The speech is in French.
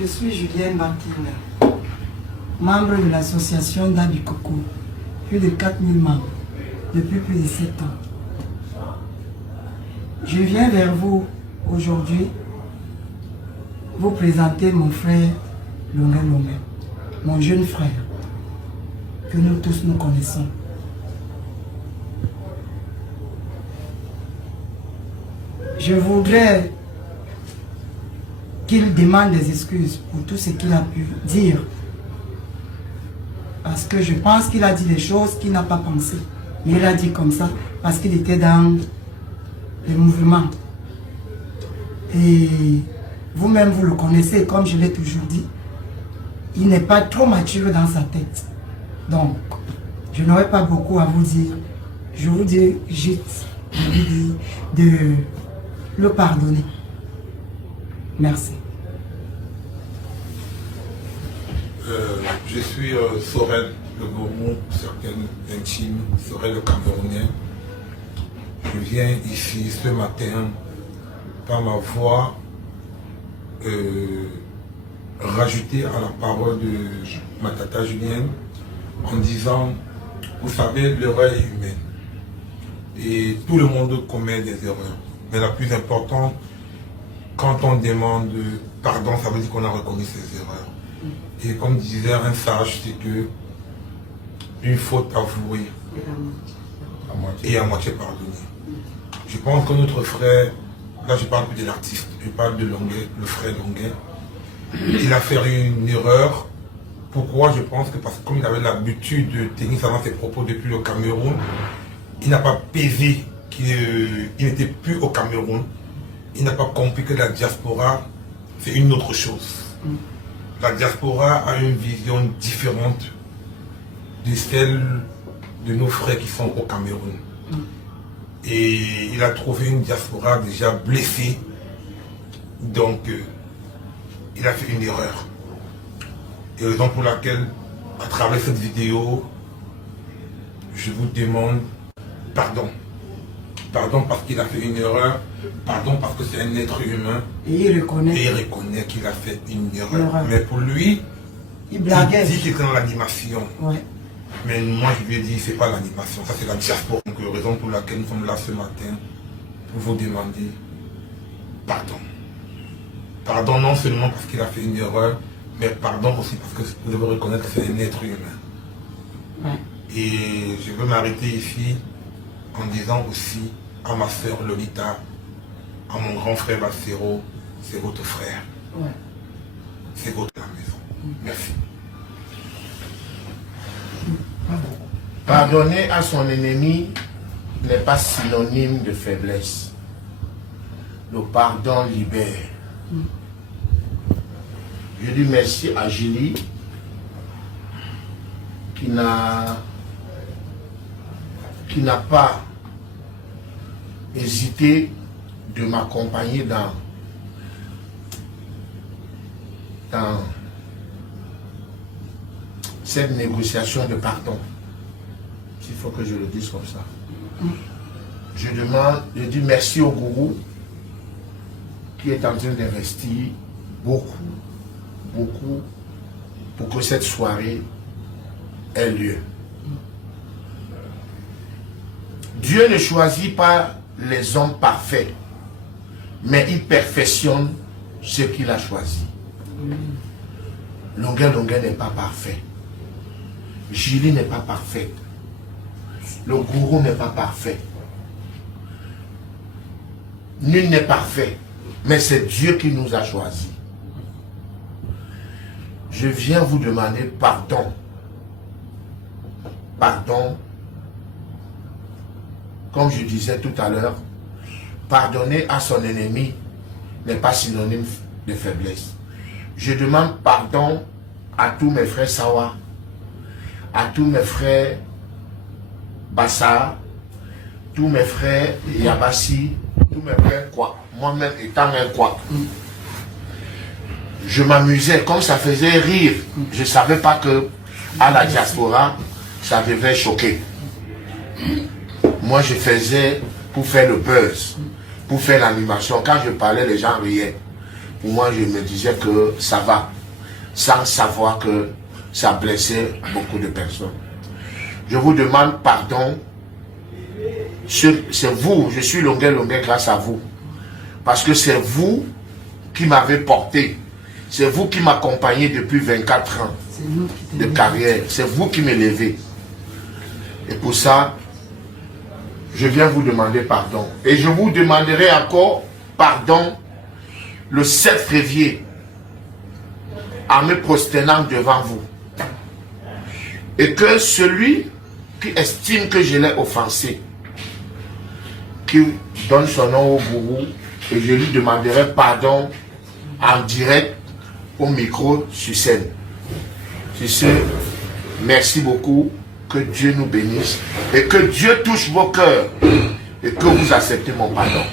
Je suis Julienne Bantine, membre de l'association d'Abikoko, plus de 4000 membres, depuis plus de 7 ans. Je viens vers vous aujourd'hui vous présenter mon frère Longa Longa, mon jeune frère, que nous tous nous connaissons. Je voudrais qu'il demande des excuses pour tout ce qu'il a pu dire. Parce que je pense qu'il a dit des choses qu'il n'a pas pensé. Mais il a dit comme ça parce qu'il était dans le mouvement. Et vous-même, vous le connaissez, comme je l'ai toujours dit. Il n'est pas trop mature dans sa tête. Donc, je n'aurai pas beaucoup à vous dire. Je vous dis juste de le pardonner. Merci. Je suis Sorel, le gourou, certains intimes, Sorel le Camerounais. Je viens ici ce matin par ma voix rajouter à la parole de ma tata Julienne en disant, vous savez, l'erreur est humaine et tout le monde commet des erreurs. Mais la plus importante, quand on demande pardon, ça veut dire qu'on a reconnu ses erreurs. Et comme disait un sage, c'est que une faute avouée et à moitié pardonnée. Je pense que notre frère, là je parle plus de l'artiste, je parle de Longuet, le frère Longuet, il a fait une erreur. Pourquoi? Je pense que parce que comme il avait l'habitude de tenir ça dans ses propos depuis le Cameroun, il n'a pas pesé qu'il n'était plus au Cameroun. Il n'a pas compris que la diaspora, c'est une autre chose. La diaspora a une vision différente de celle de nos frères qui sont au Cameroun. Et il a trouvé une diaspora déjà blessée. Donc, il a fait une erreur. Et raison pour laquelle, à travers cette vidéo, je vous demande pardon. Pardon parce qu'il a fait une erreur. Pardon parce que c'est un être humain. Et il reconnaît qu'il a fait une erreur. Mais pour lui, il dit qu'il est dans l'animation. Ouais. Mais moi je lui ai dit, c'est pas l'animation, ça c'est la diaspora. Donc raison pour laquelle nous sommes là ce matin, pour vous demander pardon. Pardon non seulement parce qu'il a fait une erreur, mais pardon aussi parce que vous devez reconnaître que c'est un être humain. Ouais. Et je veux m'arrêter ici en disant aussi à ma soeur Lolita, à mon grand frère Bassero, c'est votre frère. Ouais. C'est votre maison. Merci. Pardonner à son ennemi n'est pas synonyme de faiblesse. Le pardon libère. Je dis merci à Julie qui n'a pas hésité de m'accompagner dans cette négociation de pardon. Il faut que je le dise comme ça. Je dis merci au gourou qui est en train d'investir beaucoup pour que cette soirée ait lieu. Dieu ne choisit pas les hommes parfaits, mais il perfectionne ce qu'il a choisi. Longuet n'est pas parfait. Julie n'est pas parfaite. Le gourou n'est pas parfait. Nul n'est parfait, mais c'est Dieu qui nous a choisis. Je viens vous demander pardon. Pardon. Comme je disais tout à l'heure, pardonner à son ennemi n'est pas synonyme de faiblesse. Je demande pardon à tous mes frères Sawa, à tous mes frères Bassa, tous mes frères Yabassi, tous mes frères quoi. Moi-même étant un quoi. Je m'amusais, comme ça faisait rire. Je ne savais pas que à la diaspora, ça devait choquer. Moi, je faisais pour faire le buzz, pour faire l'animation. Quand je parlais, les gens riaient. où moi je me disais que ça va, sans savoir que ça blessait beaucoup de personnes. Je vous demande pardon. C'est vous, je suis Longuet grâce à vous. Parce que c'est vous qui m'avez porté. C'est vous qui m'accompagnez depuis 24 ans de carrière. C'est vous qui m'élevez. Et pour ça, je viens vous demander pardon. Et je vous demanderai encore pardon le 7 février en me prosternant devant vous. Et que celui qui estime que je l'ai offensé, qui donne son nom au gourou, et je lui demanderai pardon en direct au micro sur scène. Sur ce, merci beaucoup, que Dieu nous bénisse et que Dieu touche vos cœurs et que vous acceptez mon pardon.